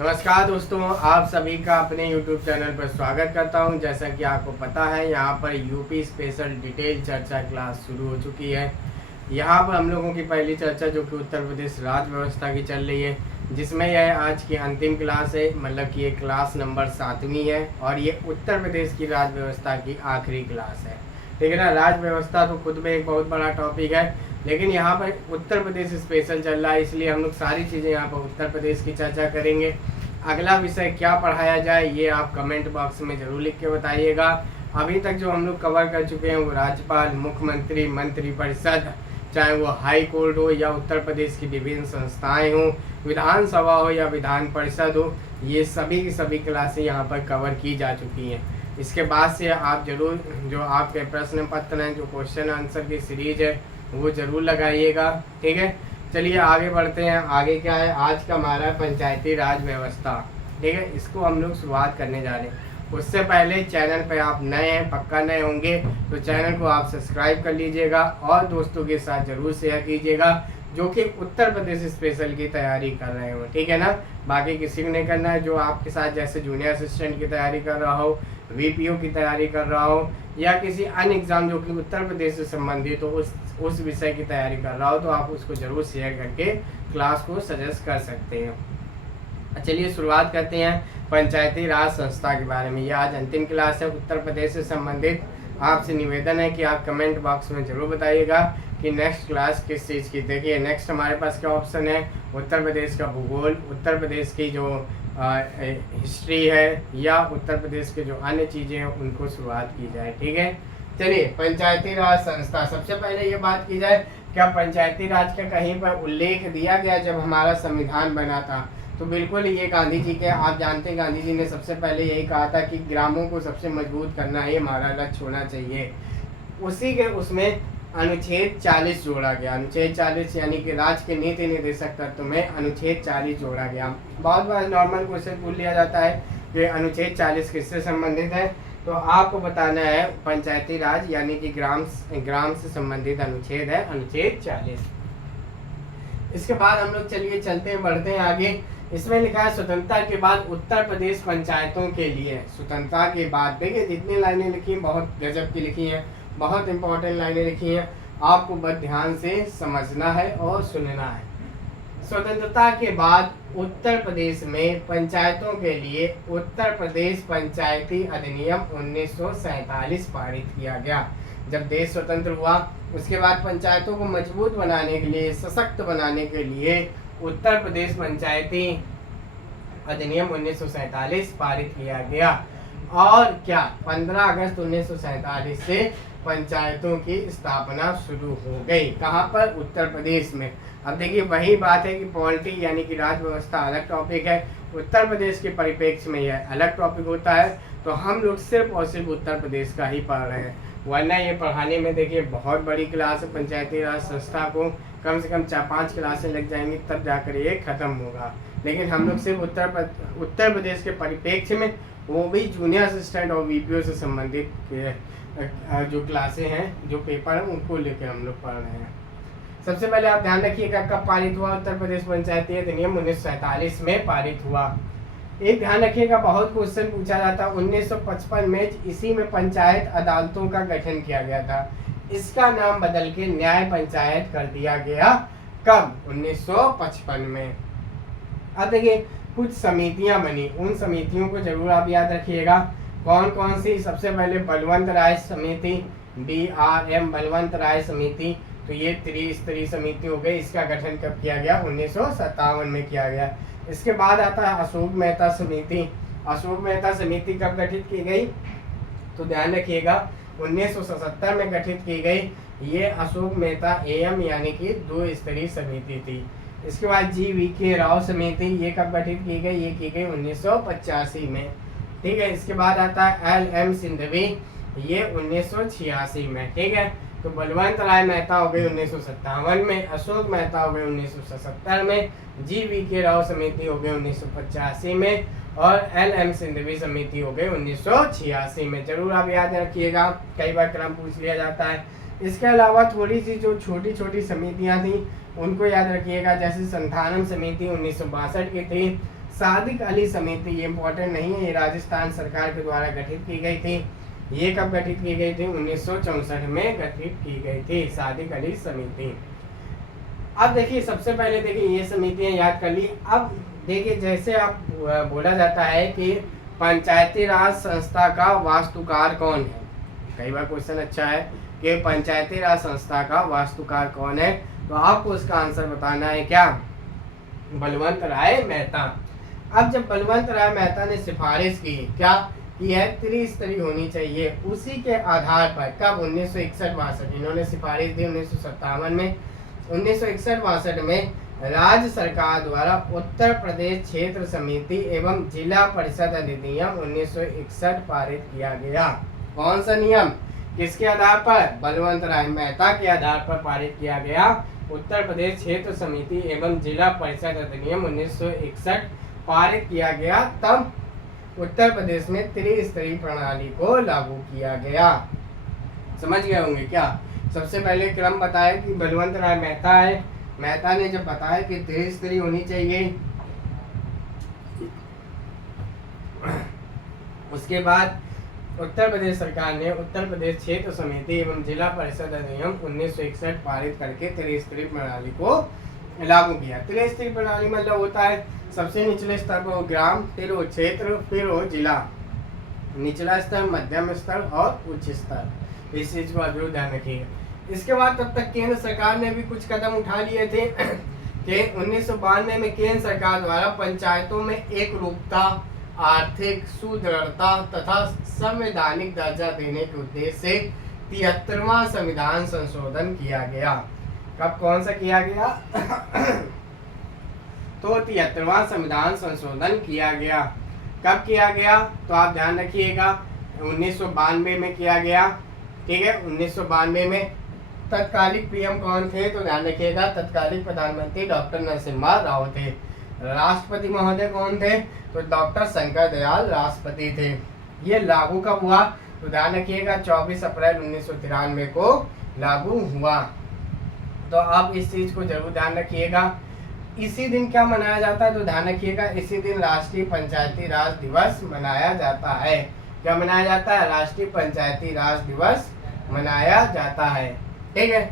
नमस्कार दोस्तों, आप सभी का अपने YouTube चैनल पर स्वागत करता हूं। जैसा कि आपको पता है, यहां पर यूपी स्पेशल डिटेल चर्चा क्लास शुरू हो चुकी है। यहां पर हम लोगों की पहली चर्चा जो कि उत्तर प्रदेश राज्य व्यवस्था की चल रही है, जिसमें यह आज की अंतिम क्लास है। मतलब कि ये क्लास नंबर 7वीं है और ये उत्तर प्रदेश की राज्य व्यवस्था की आखिरी क्लास है। ठीक है ना। राज्य व्यवस्था तो खुद में एक बहुत बड़ा टॉपिक है, लेकिन यहाँ पर उत्तर प्रदेश स्पेशल चल रहा है, इसलिए हम लोग सारी चीज़ें यहाँ पर उत्तर प्रदेश की चर्चा करेंगे। अगला विषय क्या पढ़ाया जाए ये आप कमेंट बॉक्स में ज़रूर लिख के बताइएगा। अभी तक जो हम लोग कवर कर चुके हैं वो राज्यपाल, मुख्यमंत्री, मंत्रिपरिषद, चाहे वो हाई कोर्ट हो या उत्तर प्रदेश की विभिन्न संस्थाएं हो, विधानसभा हो या विधान परिषद हो, ये सभी की सभी क्लासें यहाँ पर कवर की जा चुकी हैं। इसके बाद से आप जरूर जो आपके प्रश्न पत्र हैं, जो क्वेश्चन आंसर की सीरीज है, वो जरूर लगाइएगा। ठीक है, चलिए आगे बढ़ते हैं। आगे क्या है, आज का हमारा पंचायती राज व्यवस्था। ठीक है, इसको हम लोग शुरुआत करने जा रहे हैं। उससे पहले चैनल पे आप नए हैं, पक्का नए होंगे, तो चैनल को आप सब्सक्राइब कर लीजिएगा और दोस्तों के साथ जरूर शेयर कीजिएगा जो कि उत्तर प्रदेश स्पेशल की तैयारी कर रहे हो। ठीक है ना। बाकी किसी को नहीं करना है। जो आपके साथ जैसे जूनियर असिस्टेंट की तैयारी कर रहा हो, वीपीओ की तैयारी कर रहा हो या किसी अन्य एग्जाम जो कि उत्तर प्रदेश से संबंधित हो, उस विषय की तैयारी कर रहा हो, तो आप उसको जरूर शेयर करके क्लास को सजेस्ट कर सकते हैं। चलिए शुरुआत करते हैं पंचायती राज संस्था के बारे में। ये आज अंतिम क्लास है उत्तर प्रदेश से संबंधित। आपसे निवेदन है कि आप कमेंट बॉक्स में जरूर बताइएगा कि नेक्स्ट क्लास किस चीज़ की। देखिए नेक्स्ट हमारे पास क्या ऑप्शन है, उत्तर प्रदेश का भूगोल, उत्तर प्रदेश की जो हिस्ट्री है, या उत्तर प्रदेश के जो अन्य चीज़ें हैं उनको शुरुआत की जाए। ठीक है, चलिए पंचायती राज संस्था। सबसे पहले ये बात की जाए, क्या पंचायती राज का कहीं पर उल्लेख दिया गया जब हमारा संविधान बना था? तो बिल्कुल ये गांधी जी के, आप जानते हैं गांधी जी ने सबसे पहले यही कहा था कि ग्रामों को सबसे मजबूत करना ही हमारा लक्ष्य होना चाहिए। उसी के उसमें अनुच्छेद 40 जोड़ा गया। अनुच्छेद 40 यानी कि राज्य के नीति निर्देशक तत्व में अनुच्छेद 40 जोड़ा गया। बहुत बार नॉर्मल क्वेश्चन पूछ लिया जाता है कि अनुच्छेद 40 किससे संबंधित है, तो आपको बताना है पंचायती राज यानी कि ग्राम से संबंधित अनुच्छेद है अनुच्छेद 40। इसके बाद हम लोग चलिए चलते हैं, बढ़ते हैं आगे। इसमें लिखा है स्वतंत्रता के बाद उत्तर प्रदेश पंचायतों के लिए। स्वतंत्रता के बाद देखिए जितनी लाइनें लिखी हैं बहुत गजब की लिखी हैं, बहुत इंपॉर्टेंट लाइनें लिखी हैं, आपको बस ध्यान से समझना है और सुनना है। स्वतंत्रता के बाद उत्तर प्रदेश में पंचायतों के लिए उत्तर प्रदेश पंचायती अधिनियम 1947 पारित किया गया। जब देश स्वतंत्र हुआ उसके बाद पंचायतों को मजबूत बनाने के लिए, सशक्त बनाने के लिए उत्तर प्रदेश पंचायती अधिनियम 1947 पारित किया गया। और क्या 15 अगस्त 1947 से पंचायतों की स्थापना शुरू हो गई। कहाँ पर? उत्तर प्रदेश में। अब देखिए वही बात है कि पॉलिटी यानी कि राज्य व्यवस्था अलग टॉपिक है, उत्तर प्रदेश के परिप्रेक्ष्य में यह अलग टॉपिक होता है। तो हम लोग सिर्फ और सिर्फ उत्तर प्रदेश का ही पढ़ रहे हैं, वरना ये पढ़ाने में देखिए बहुत बड़ी क्लास है। पंचायती राज संस्था को कम से कम 4-5 क्लासें लग जाएंगी तब जाकर ये खत्म होगा। लेकिन हम लोग सिर्फ उत्तर प्रदेश के परिप्रेक्ष्य में, वो भी जूनियर असिस्टेंट और वीपीओ से संबंधित जो क्लासें हैं, जो पेपर हैं, उनको लेकर हम लोग पढ़ रहे हैं। सबसे पहले आप ध्यान रखिएगा कब पारित हुआ उत्तर प्रदेश पंचायती अधिनियम 1947 में पारित हुआ। एक ध्यान रखिएगा, बहुत क्वेश्चन पूछा जाता है। 1955 में इसी में पंचायत अदालतों का गठन किया गया था। इसका नाम बदल के न्याय पंचायत कर दिया गया। कब? 1955 में। अब देखिए कुछ समितियां बनी, उन समितियों को जरूर आप याद रखिएगा। कौन कौन सी? सबसे पहले बलवंत राय समिति, BRM बलवंत राय समिति। तो ये त्रिस्तरीय समिति हो गई। इसका गठन कब किया गया? 1957 में किया गया। इसके बाद आता है अशोक मेहता समिति। अशोक मेहता समिति कब गठित की गई? तो ध्यान रखिएगा 1977 में गठित की गई। ये अशोक मेहता AM यानी कि 2 स्तरीय समिति थी। इसके बाद GVK राव समिति, ये कब गठित की गई? ये की गई 1985 में। ठीक है, इसके बाद आता है LM सिंधवी, ये 1986 में। ठीक है, तो बलवंत राय मेहता हो गई 1957 में, अशोक मेहता हो गए 1977 में, GVK राव समिति हो गई 1985 में, और LM सिंधवी समिति हो गई 1986 में। जरूर आप याद रखिएगा, कई बार क्रम पूछ लिया जाता है। इसके अलावा थोड़ी सी जो छोटी छोटी समितियां थी उनको याद रखिएगा, जैसे संथानम समिति 1962 की थी, सादिक अली समिति, ये इंपॉर्टेंट नहीं है, ये राजस्थान सरकार के द्वारा गठित की गई थी। ये कब गठित की गई थी? 1964 में गठित की गई थी सादिक अली समिति। अब देखिए सबसे पहले देखिए ये समितियां याद कर ली। अब देखिए जैसे आप बोला जाता है कि पंचायती राज संस्था का वास्तुकार कौन है, कई बार क्वेश्चन अच्छा है कि पंचायती राज संस्था का वास्तुकार कौन है, तो आपको उसका आंसर बताना है क्या? बलवंत राय मेहता। अब जब बलवंत राय मेहता ने सिफारिश की क्या कि यह त्रिस्तरीय होनी चाहिए, उसी के आधार पर कब 1961-62 इन्होंने सिफारिश दी 1957 में, 1961-62 में राज्य सरकार द्वारा उत्तर प्रदेश क्षेत्र समिति एवं जिला परिषद अधिनियम 1961 पारित किया गया। कौन सा नियम, किसके आधार पर? बलवंत राय मेहता के आधार पर पारित किया गया उत्तर प्रदेश क्षेत्र समिति एवं जिला परिषद अधिनियम 1961 पारित किया गया। तब उत्तर प्रदेश में त्रिस्तरीय प्रणाली को लागू किया गया। समझ गए होंगे क्या? सबसे पहले क्रम बताया कि बलवंत राय मेहता है, मेहता ने जब बताया कि त्रिस्तरीय होनी चाहिए, उसके बाद उत्तर प्रदेश सरकार ने उत्तर प्रदेश क्षेत्र समिति एवं जिला परिषद अधिनियम 1961 पारित करके त्रिस्तरीय प्रणाली को लागू किया। त्रिस्तरीय प्रणाली मतलब होता है सबसे निचले स्तर पर ग्राम, फिर वो क्षेत्र, फिर वो जिला, निचला स्तर, मध्यम स्तर और उच्च स्तर। इस चीज को जरूर ध्यान रखिएगा। इसके बाद तब तक केंद्र सरकार ने भी कुछ कदम उठा लिए थे कि 1992 में केंद्र सरकार द्वारा पंचायतों में एक रूपता, आर्थिक सुदृढ़ता तथा संवैधानिक दर्जा देने के उद्देश्य से 73वां संविधान संशोधन किया गया। कब कौन सा किया गया? तो 73वां संविधान संशोधन किया गया। कब किया गया? तो आप ध्यान रखिएगा 1992 में किया गया। ठीक है, 1992 में तत्कालिक पीएम कौन थे? तो ध्यान रखिएगा तत्कालिक प्रधानमंत्री डॉक्टर नरसिम्हा राव थे। राष्ट्रपति महोदय कौन थे? तो डॉक्टर शंकर दयाल राष्ट्रपति थे। ये लागू कब हुआ? तो ध्यान रखिएगा 24 अप्रैल 1993 को लागू हुआ। तो आप इस चीज को जरूर ध्यान रखिएगा। इसी दिन क्या मनाया जाता है? तो ध्यान रखिएगा इसी दिन राष्ट्रीय पंचायती राज दिवस मनाया जाता है। क्या मनाया जाता है? राष्ट्रीय पंचायती राज दिवस मनाया जाता है। ठीक है,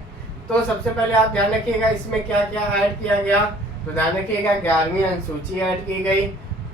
तो सबसे पहले आप ध्यान रखिएगा इसमें क्या क्या ऐड किया गया। तो ध्यान रखिएगा 11वीं अनुसूची ऐड की गई,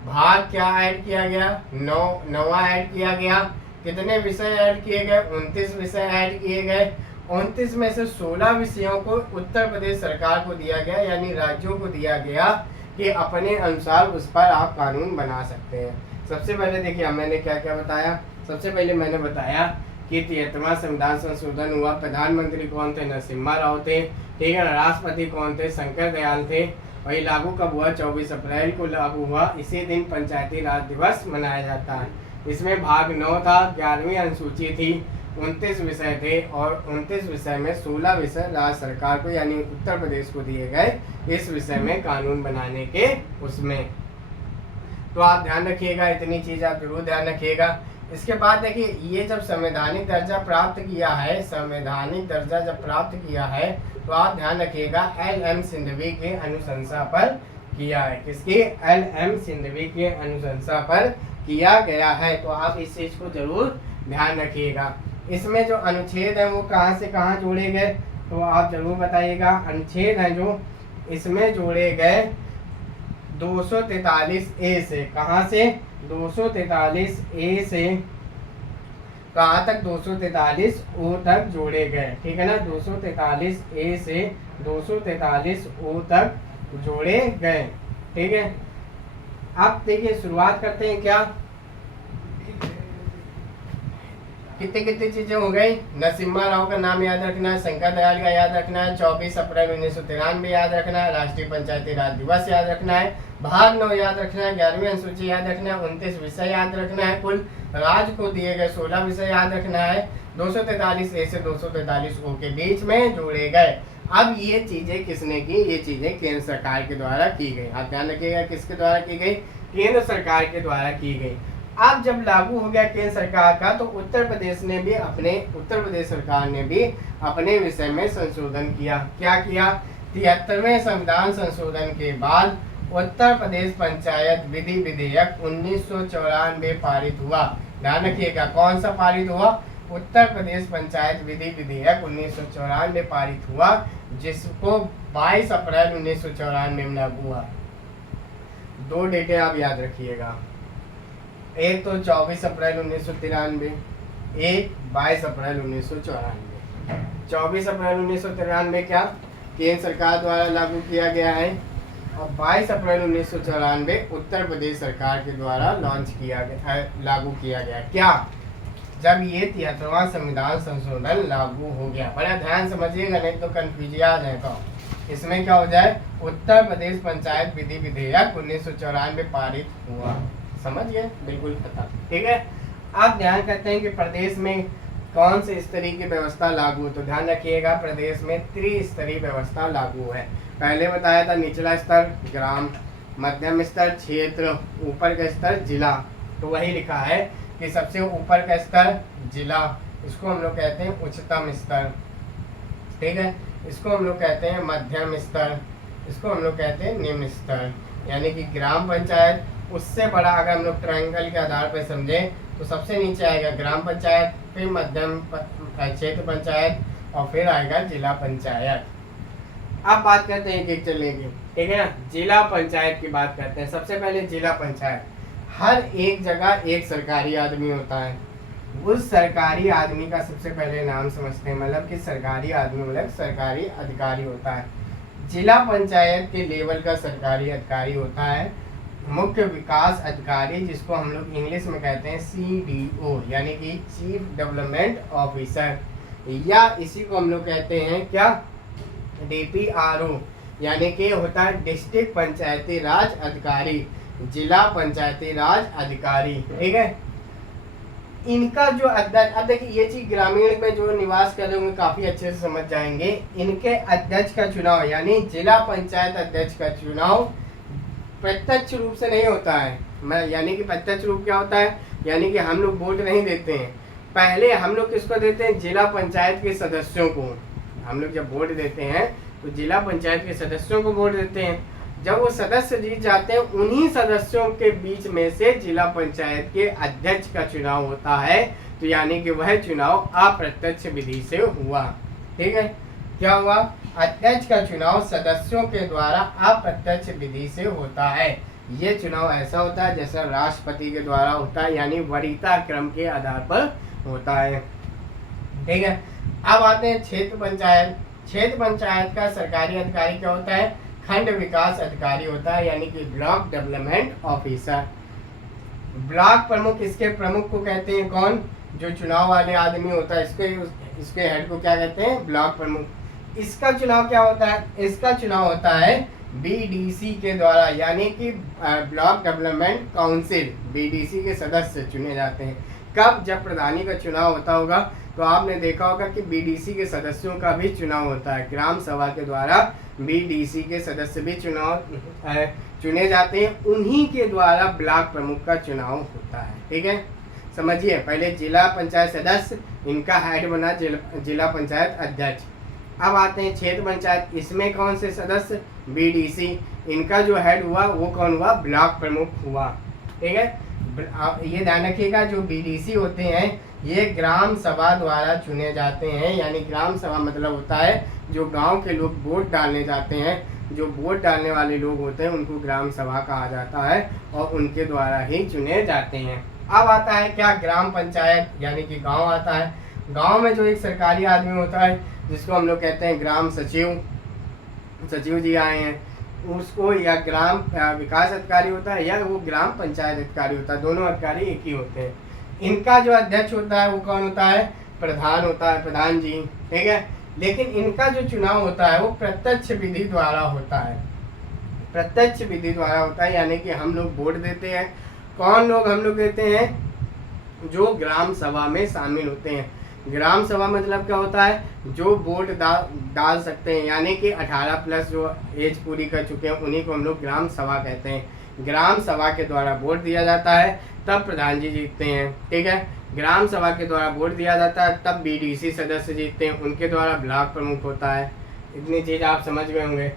भाग क्या ऐड किया गया? 9वां ऐड किया गया। कितने विषय ऐड किए गए? 29 विषय ऐड किए गए। 29 में से 16 विषयों को उत्तर प्रदेश सरकार को दिया गया, यानी राज्यों को दिया गया कि अपने अनुसार उस पर आप कानून बना सकते हैं। सबसे पहले देखिए मैंने क्या क्या बताया। सबसे पहले मैंने बताया कि 73वां संविधान संशोधन हुआ। प्रधानमंत्री कौन थे? नरसिम्हा राव थे। ठीक है, राष्ट्रपति कौन थे? शंकर दयाल थे। वही लागू कब हुआ? 24 अप्रैल को लागू हुआ। इसी दिन पंचायती राज दिवस मनाया जाता है। इसमें भाग 9 था, 11वीं अनुसूची थी, 29 विषय थे और 29 विषय में 16 विषय राज्य सरकार को यानी उत्तर प्रदेश को दिए गए इस विषय में कानून बनाने के उसमें। तो आप ध्यान रखिएगा, इतनी चीज आप जरूर ध्यान रखिएगा। इसके बाद देखिए ये जब संवैधानिक दर्जा प्राप्त किया है, संवैधानिक दर्जा जब प्राप्त किया है तो आप ध्यान रखिएगा LM सिंघवी के अनुशंसा पर किया है। किसकी? LM सिंघवी के अनुशंसा पर किया गया है। तो आप इस चीज को जरूर ध्यान रखिएगा। इसमें जो अनुच्छेद है वो कहाँ से कहाँ जोड़े गए तो आप जरूर बताइएगा। अनुच्छेद है जो इसमें जोड़े गए 243A से, कहाँ से? 243A से कहाँ तक? 243O तक जोड़े गए। ठीक है ना, 243A से 243O तक जोड़े गए। ठीक है, अब देखिए शुरुआत करते हैं क्या। कितनी कितनी चीजें हो गई? नरसिम्हा राव का नाम याद रखना है, शंकर दयाल का याद रखना है, 24 अप्रैल 1993 याद रखना है, राष्ट्रीय पंचायती राज दिवस याद रखना है, भाग 9 याद रखना है, 11वीं अनुसूची याद रखना है, 29 विषय याद रखना है, कुल राज्य को दिए गए 16 विषय याद रखना है, 243A से 243O के बीच में जोड़े गए। अब ये चीजें किसने की? ये चीजें केंद्र सरकार के द्वारा की गई। आप ध्यान रखिएगा किसके द्वारा की गई? केंद्र सरकार के द्वारा की गई। अब जब लागू हो गया केंद्र सरकार का तो उत्तर प्रदेश सरकार ने भी अपने विषय में संशोधन किया। क्या किया? 73वें संविधान संशोधन के बाद उत्तर प्रदेश पंचायत विधि विधेयक 1994 पारित हुआ। ध्यान रखिएगा, कौन सा पारित हुआ? उत्तर प्रदेश पंचायत विधि विधेयक 1994 पारित हुआ, जिसको 22 अप्रैल 1994 में लागू हुआ। दो डेटें आप याद रखिएगा, एक तो 24 अप्रैल 1993, एक 22 अप्रैल 1994। 24 अप्रैल 1993 क्या केंद्र सरकार द्वारा लागू किया गया है, और 22 अप्रैल 1994 उत्तर प्रदेश सरकार के द्वारा लॉन्च किया गया, लागू किया गया। क्या? जब ये 73वां संविधान संशोधन लागू हो गया। बड़ा ध्यान समझिएगा, नहीं तो कंफ्यूजन आ जाएगा। इसमें क्या हो जाए, उत्तर प्रदेश पंचायत विधि विधेयक 1994 पारित हुआ। समझ गए? बिल्कुल खत्म। ठीक है, आप ध्यान करते हैं कि प्रदेश में कौन से स्तरीय की व्यवस्था लागू, तो ध्यान रखिएगा प्रदेश में त्रिस्तरीय व्यवस्था लागू है। पहले बताया था निचला स्तर ग्राम, मध्यम स्तर क्षेत्र, ऊपर का स्तर जिला। तो वही लिखा है कि सबसे ऊपर का स्तर जिला, इसको हम लोग कहते हैं उच्चतम स्तर। ठीक है, इसको हम लोग कहते हैं मध्यम स्तर, इसको हम लोग कहते हैं निम्न स्तर। यानी कि ग्राम पंचायत, उससे बड़ा अगर हम लोग ट्रायंगल के आधार पर समझें तो सबसे नीचे आएगा ग्राम पंचायत, फिर मध्यम क्षेत्र पंचायत, और फिर आएगा जिला पंचायत। अब बात करते हैं एक चलेंगे। ठीक है ना, जिला पंचायत की बात करते हैं। सबसे पहले जिला पंचायत, हर एक जगह एक सरकारी आदमी होता है। उस सरकारी आदमी का सबसे पहले नाम समझते हैं, मतलब कि सरकारी आदमी मतलब सरकारी अधिकारी होता है। जिला पंचायत के लेवल का सरकारी अधिकारी होता है मुख्य विकास अधिकारी, जिसको हम लोग इंग्लिश में कहते हैं CDO, यानी कि चीफ डेवलपमेंट ऑफिसर, या इसी को हम लोग कहते हैं क्या, DPRO, यानी कि होता है डिस्ट्रिक्ट पंचायती राज अधिकारी, जिला पंचायती राज अधिकारी। ठीक है, इनका जो अध्यक्ष, अब देखिए ये चीज ग्रामीण में जो निवास कर रहे होंगे काफी अच्छे से समझ जाएंगे। इनके अध्यक्ष का चुनाव, यानी जिला पंचायत अध्यक्ष का चुनाव प्रत्यक्ष रूप से नहीं होता है। मैं यानी कि प्रत्यक्ष रूप क्या होता है, यानी कि हम लोग वोट नहीं देते हैं। पहले हम लोग किसको देते हैं, जिला पंचायत के सदस्यों को। हम लोग जब वोट देते हैं तो जिला पंचायत के सदस्यों को वोट देते हैं। जब वो सदस्य जीत जाते हैं, उन्हीं सदस्यों के बीच में से जिला पंचायत के अध्यक्ष का चुनाव होता है। तो यानी कि वह चुनाव अप्रत्यक्ष विधि से हुआ। ठीक है, क्या हुआ, अध्यक्ष का चुनाव सदस्यों के द्वारा अप्रत्यक्ष विधि से होता है। ये चुनाव ऐसा होता है जैसा राष्ट्रपति के द्वारा होता है, यानी वरीयता क्रम के आधार पर होता है। ठीक है, अब आते हैं क्षेत्र पंचायत। क्षेत्र पंचायत का सरकारी अधिकारी क्या होता है, खंड विकास अधिकारी होता है, यानी कि ब्लॉक डेवलपमेंट ऑफिसर। ब्लॉक प्रमुख, इसके प्रमुख को कहते हैं कौन, जो चुनाव वाले आदमी होता है, इसके हेड को क्या कहते हैं, ब्लॉक प्रमुख। इसका चुनाव क्या होता है, इसका चुनाव होता है BDC के द्वारा, यानी कि ब्लॉक डेवलपमेंट काउंसिल, BDC के सदस्य चुने जाते हैं। कब, जब प्रधानी का चुनाव होता होगा तो आपने देखा होगा कि BDC के सदस्यों का भी चुनाव होता है। ग्राम सभा के द्वारा BDC के सदस्य भी चुने जाते हैं, उन्हीं के द्वारा ब्लॉक प्रमुख का चुनाव होता है। ठीक है, समझिए, पहले जिला पंचायत सदस्य, इनका हेड बना जिला पंचायत अध्यक्ष। अब आते हैं क्षेत्र पंचायत, इसमें कौन से सदस्य, BDC, इनका जो हेड हुआ वो कौन हुआ, ब्लॉक प्रमुख हुआ। ठीक है, ये ध्यान रखिएगा, जो BDC होते हैं ये ग्राम सभा द्वारा चुने जाते हैं। यानी ग्राम सभा मतलब होता है जो गांव के लोग वोट डालने जाते हैं, जो वोट डालने वाले लोग होते हैं उनको ग्राम सभा कहा जाता है, और उनके द्वारा ही चुने जाते हैं। अब आता है क्या, ग्राम पंचायत, यानी कि गांव आता है। गांव में जो एक सरकारी आदमी होता है जिसको हम लोग कहते हैं ग्राम सचिव, सचिव जी आए हैं, उसको या ग्राम विकास अधिकारी होता है, या वो ग्राम पंचायत अधिकारी होता है, दोनों अधिकारी एक ही होते हैं। इनका जो अध्यक्ष होता है वो कौन होता है, प्रधान होता है, प्रधान जी। ठीक है, लेकिन इनका जो चुनाव होता है वो प्रत्यक्ष विधि द्वारा होता है, प्रत्यक्ष विधि द्वारा होता है, यानी कि हम लोग वोट देते हैं। कौन लोग हम लोग देते हैं, जो ग्राम सभा में शामिल होते हैं। ग्राम सभा मतलब क्या होता है, जो वोट डाल सकते हैं, यानी कि 18+ जो एज पूरी कर चुके हैं उन्हीं को हम लोग ग्राम सभा कहते हैं। ग्राम सभा के द्वारा वोट दिया जाता है, तब प्रधान जी जीतते हैं। ठीक है, ग्राम सभा के द्वारा वोट दिया जाता है, तब BDC सदस्य जीतते हैं, उनके द्वारा ब्लॉक प्रमुख होता है। इतनी चीज़ आप समझ गए होंगे।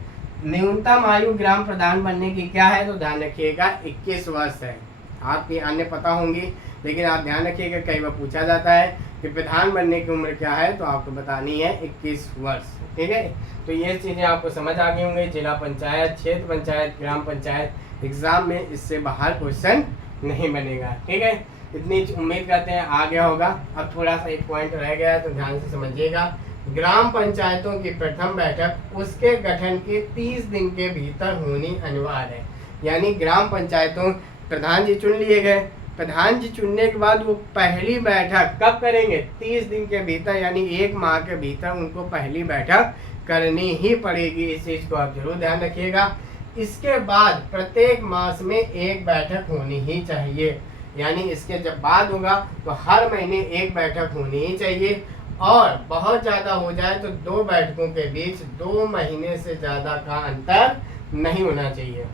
न्यूनतम आयु ग्राम प्रधान बनने की क्या है, तो ध्यान रखिएगा 21 वर्ष है। आपकी अन्य पता होंगी, लेकिन आप ध्यान रखिएगा कई बार पूछा जाता है कि प्रधान बनने की उम्र क्या है, तो आपको बतानी है 21 वर्ष। ठीक है, तो ये चीज़ें आपको समझ आ गई होंगी। जिला पंचायत, क्षेत्र पंचायत, ग्राम पंचायत एग्जाम में इससे बाहर क्वेश्चन नहीं बनेगा। ठीक है, इतनी उम्मीद करते हैं आ गया होगा। अब थोड़ा सा एक पॉइंट रह गया है, तो ध्यान से समझिएगा। ग्राम पंचायतों की प्रथम बैठक उसके गठन के 30 दिन के भीतर होनी अनिवार्य है। यानी ग्राम पंचायतों प्रधान जी चुन लिए गए, प्रधान जी चुनने के बाद वो पहली बैठक कब करेंगे, 30 दिन के भीतर, यानी 1 माह के भीतर उनको पहली बैठक करनी ही पड़ेगी। इस चीज़ को आप जरूर ध्यान रखिएगा। इसके बाद प्रत्येक मास में 1 बैठक होनी ही चाहिए, यानी इसके जब बाद होगा तो हर महीने 1 बैठक होनी ही चाहिए। और बहुत ज़्यादा हो जाए तो 2 बैठकों के बीच 2 महीने से ज़्यादा का अंतर नहीं होना चाहिए।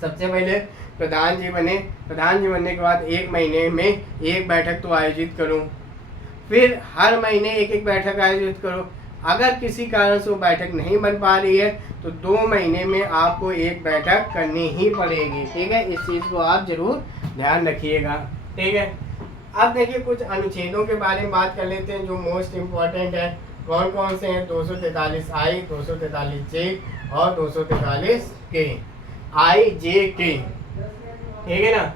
सबसे पहले प्रधान जी बने, प्रधान जी बनने के बाद 1 महीने में 1 बैठक तो आयोजित करूं, फिर हर महीने 1-1 बैठक आयोजित करो। अगर किसी कारण से वो बैठक नहीं बन पा रही है तो 2 महीने में आपको 1 बैठक करनी ही पड़ेगी। ठीक है, इस चीज़ को आप जरूर ध्यान रखिएगा। ठीक है, अब देखिए कुछ अनुच्छेदों के बारे में बात कर लेते हैं जो मोस्ट इम्पोर्टेंट है। कौन कौन से हैं, 243 आई, 243 जे और 243 के। आई जे के, ठीक है ना।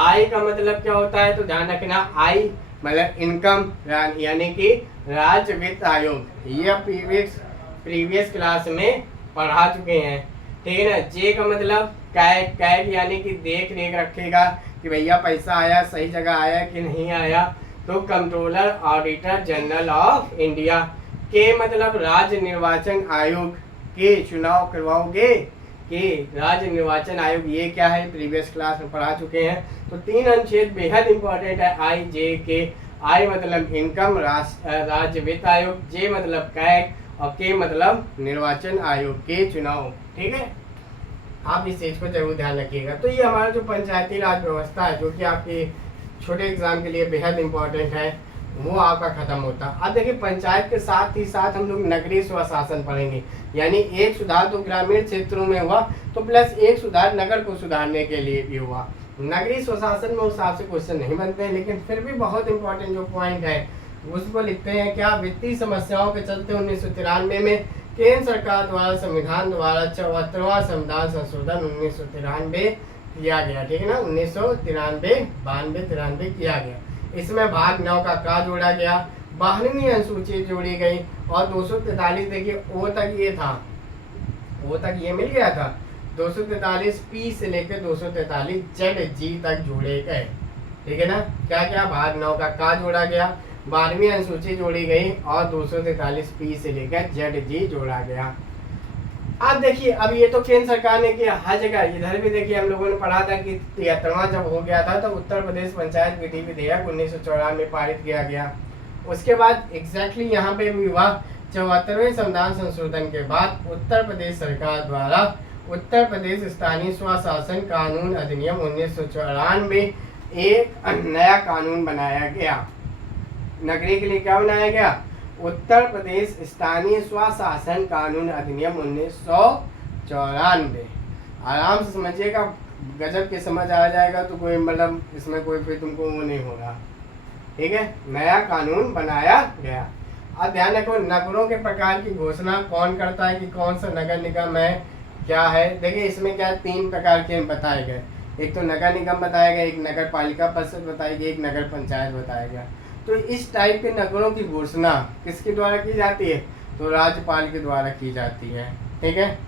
आई का मतलब क्या होता है, तो ध्यान रखना, आई मतलब इनकम, यानी कि राज्य वित्त आयोग। ये प्रीवियस क्लास में पढ़ा चुके हैं। ठीक है ना। जे का मतलब कैग, यानी कि देख रेख रखेगा कि भैया पैसा आया, सही जगह आया कि नहीं आया, तो controller auditor general of India. के मतलब राज्य निर्वाचन आयोग के चुनाव करवाओगे, कि राज्य निर्वाचन आयोग, ये क्या है प्रीवियस क्लास में पढ़ा चुके हैं। तो 3 अनुच्छेद बेहद इंपॉर्टेंट है, आई जे के। आई मतलब इनकम, राज्य वित्त आयोग, जे मतलब कैग और के मतलब निर्वाचन आयोग के चुनाव। ठीक है, आप इस चीज को जरूर ध्यान रखिएगा। तो ये हमारा जो पंचायती राज व्यवस्था है, जो कि आपके छोटे एग्जाम के लिए बेहद इंपॉर्टेंट है, वो आपका खत्म होता है। अब देखिए पंचायत के साथ ही साथ हम लोग नगरीय स्वशासन पढ़ेंगे, यानी एक सुधार तो ग्रामीण क्षेत्रों में हुआ, तो प्लस एक सुधार नगर को सुधारने के लिए भी हुआ। नगरीय स्वशासन में उस हिसाब से क्वेश्चन नहीं बनते हैं, लेकिन फिर भी बहुत इंपॉर्टेंट जो पॉइंट है उसको लिखते हैं क्या, वित्तीय समस्याओं के चलते 1993 में केंद्र सरकार द्वारा संविधान द्वारा 74वां संविधान संशोधन 1993 किया गया। ठीक है ना, 1993, 92-93 किया गया। इसमें भाग 9 का का जोड़ा गया, 12वीं अनुसूची जोड़ी गई और 243 देखिए ओ तक ये था, ओ तक ये मिल गया था। 243 पी से लेकर 243 जेड जी तक जोड़े गए। ठीक है ना, क्या क्या, भाग 9 का जोड़ा गया, 12वीं अनुसूची जोड़ी गई और 243 पी से लेकर जेड जी जोड़ा गया। अब देखिए, अब ये तो केंद्र सरकार ने किया हर जगह। इधर भी देखिए हम लोगों ने पढ़ा था कि 73वां जब हो गया था तो उत्तर प्रदेश पंचायत विधि विधेयक 1994 में पारित किया गया। उसके बाद एग्जैक्टली यहाँ पे भी हुआ, 74वें संविधान संशोधन के बाद उत्तर प्रदेश सरकार द्वारा उत्तर प्रदेश स्थानीय स्वशासन कानून अधिनियम 1994 एक नया कानून बनाया गया। नगरीय के लिए क्या बनाया गया, उत्तर प्रदेश स्थानीय स्वशासन कानून अधिनियम 1994। आराम से समझिएगा, गजब के समझ आ जाएगा तो कोई मतलब इसमें कोई फिर तुमको वो नहीं होगा। ठीक है, नया कानून बनाया गया। अब ध्यान रखो, नगरों के प्रकार की घोषणा कौन करता है कि कौन सा नगर निगम है, क्या है। देखिए इसमें क्या 3 प्रकार के बताए गए, एक तो नगर निगम बताया गया, एक नगर पालिका परिषद बताई गई, एक नगर पंचायत बताया गया। तो इस टाइप के नगरों की घोषणा किसके द्वारा की जाती है, तो राज्यपाल के द्वारा की जाती है। ठीक है,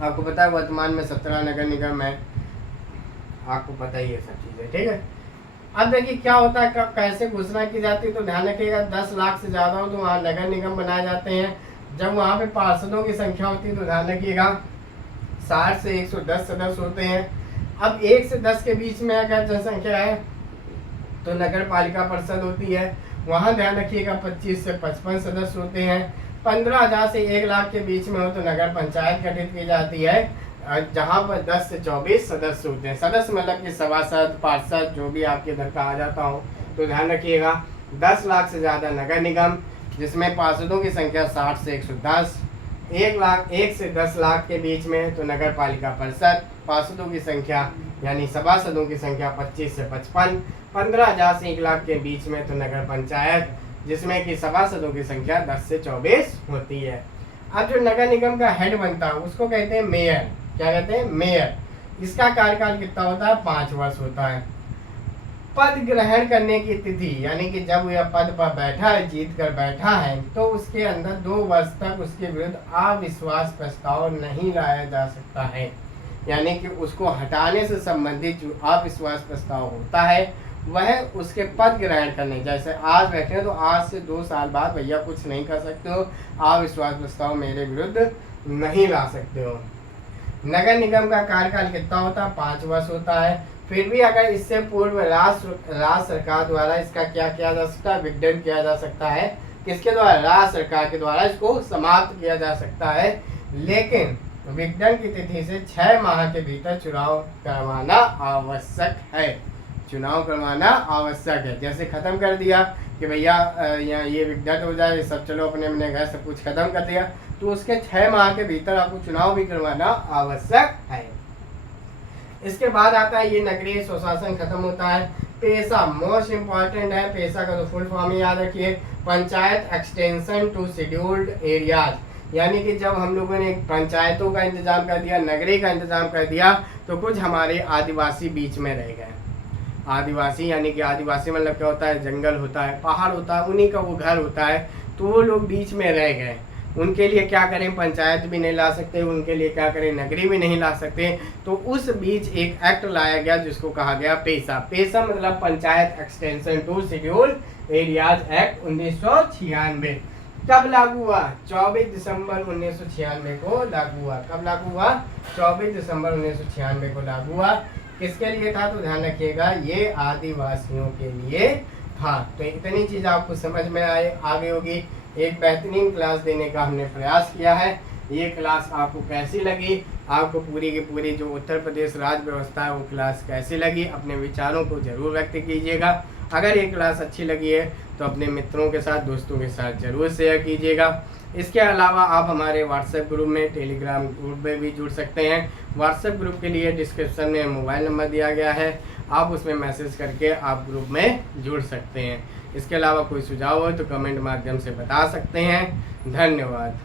आपको पता है वर्तमान में 17 नगर निगम है, आपको पता ही है सब चीज़ें। ठीक है, अब देखिए क्या होता है, कब कैसे घोषणा की जाती है, तो ध्यान रखिएगा 10 लाख से ज़्यादा हो तो वहाँ नगर निगम बनाए जाते हैं। जब वहाँ पे पार्षदों की संख्या होती है तो ध्यान रखिएगा 60 से 110 सदस्य होते हैं। अब 1 से 10 के बीच में अगर जनसंख्या है तो नगर पालिका परिषद होती है, वहाँ ध्यान रखिएगा 25 से 55 सदस्य होते हैं। 15,000 से 1 लाख के बीच में हो तो नगर पंचायत गठित की जाती है, जहाँ पर 10 से 24 सदस्य होते हैं। सदस्य मतलब कि सभासद, पार्षद, जो भी आपके इधर का आ जाता हो। तो ध्यान रखिएगा 10 लाख से ज़्यादा नगर निगम, जिसमें पार्षदों की संख्या 60 से 110, 1 से 10 लाख के बीच में तो नगर पालिका परिषद, पार्षदों की संख्या यानी सभासदों की संख्या 25 से 55, 15,000 से 1 लाख के बीच में तो नगर पंचायत, जिसमें कि सभासदों की संख्या 10 से 24 होती है। अब जो नगर निगम का हेड बनता है उसको कहते हैं मेयर। क्या कहते हैं? मेयर। इसका कार्यकाल कितना होता है? 5 वर्ष होता है। पद ग्रहण करने की तिथि यानी कि जब यह पद पर बैठा है, जीत कर बैठा है, तो उसके अंदर 2 वर्ष तक उसके विरुद्ध अविश्वास प्रस्ताव नहीं लाया जा सकता है। यानी कि उसको हटाने से संबंधित जो अविश्वास प्रस्ताव होता है वह उसके पद ग्रहण करने, जैसे आज बैठे हैं तो आज से 2 साल बाद भैया कुछ नहीं कर सकते हो, अविश्वास प्रस्ताव मेरे विरुद्ध नहीं ला सकते हो। नगर निगम का कार्यकाल कितना होता है? 5 वर्ष होता है। फिर भी अगर इससे पूर्व राज्य सरकार द्वारा इसका क्या किया जा सकता है? विघटन किया जा सकता है। किसके द्वारा? राज्य सरकार के द्वारा इसको समाप्त किया जा सकता है। लेकिन विघटन की तिथि से 6 माह के भीतर चुनाव करवाना आवश्यक है। चुनाव करवाना आवश्यक है। जैसे खत्म कर दिया कि भैया यहाँ ये विघटन हो जाए, सब चलो अपने अपने घर सब कुछ खत्म कर दिया, तो उसके 6 माह के भीतर आपको चुनाव भी करवाना आवश्यक है। इसके बाद आता है ये नगरीय स्वशासन खत्म होता है। पेशा मोस्ट इम्पॉर्टेंट है। पेशा का तो फुल फॉर्म ही याद रखिए, panchayat extension to scheduled areas. यानी कि जब हम लोगों ने पंचायतों का इंतजाम कर दिया, नगरी का इंतजाम कर दिया, तो कुछ हमारे आदिवासी बीच में रह गए। आदिवासी यानी कि आदिवासी मतलब क्या होता है? जंगल होता है, पहाड़ होता है, उन्हीं का वो घर होता है, तो वो लोग बीच में रह गए। उनके लिए क्या करें? पंचायत भी नहीं ला सकते, उनके लिए क्या करें? नगरी भी नहीं ला सकते। तो उस बीच एक एक्ट लाया गया जिसको कहा गया पेशा। पेशा मतलब panchayat extension to schedule areas act 1996। कब लागू हुआ? 24 दिसंबर 1996 को लागू हुआ। कब लागू हुआ? 24 दिसंबर 1996 को लागू हुआ। किसके लिए था? तो ध्यान रखिएगा, ये आदिवासियों के लिए था। तो इतनी चीज आपको समझ में आ गई होगी। एक बेहतरीन क्लास देने का हमने प्रयास किया है। ये क्लास आपको कैसी लगी? आपको पूरी की पूरी जो उत्तर प्रदेश राज्य व्यवस्था है वो क्लास कैसी लगी? अपने विचारों को जरूर व्यक्त कीजिएगा। अगर ये क्लास अच्छी लगी है तो अपने मित्रों के साथ, दोस्तों के साथ जरूर शेयर कीजिएगा। इसके अलावा आप हमारे व्हाट्सएप ग्रुप में, टेलीग्राम ग्रुप में भी जुड़ सकते हैं। व्हाट्सएप ग्रुप के लिए डिस्क्रिप्शन में मोबाइल नंबर दिया गया है, आप उसमें मैसेज करके आप ग्रुप में जुड़ सकते हैं। इसके अलावा कोई सुझाव हो तो कमेंट माध्यम से बता सकते हैं। धन्यवाद।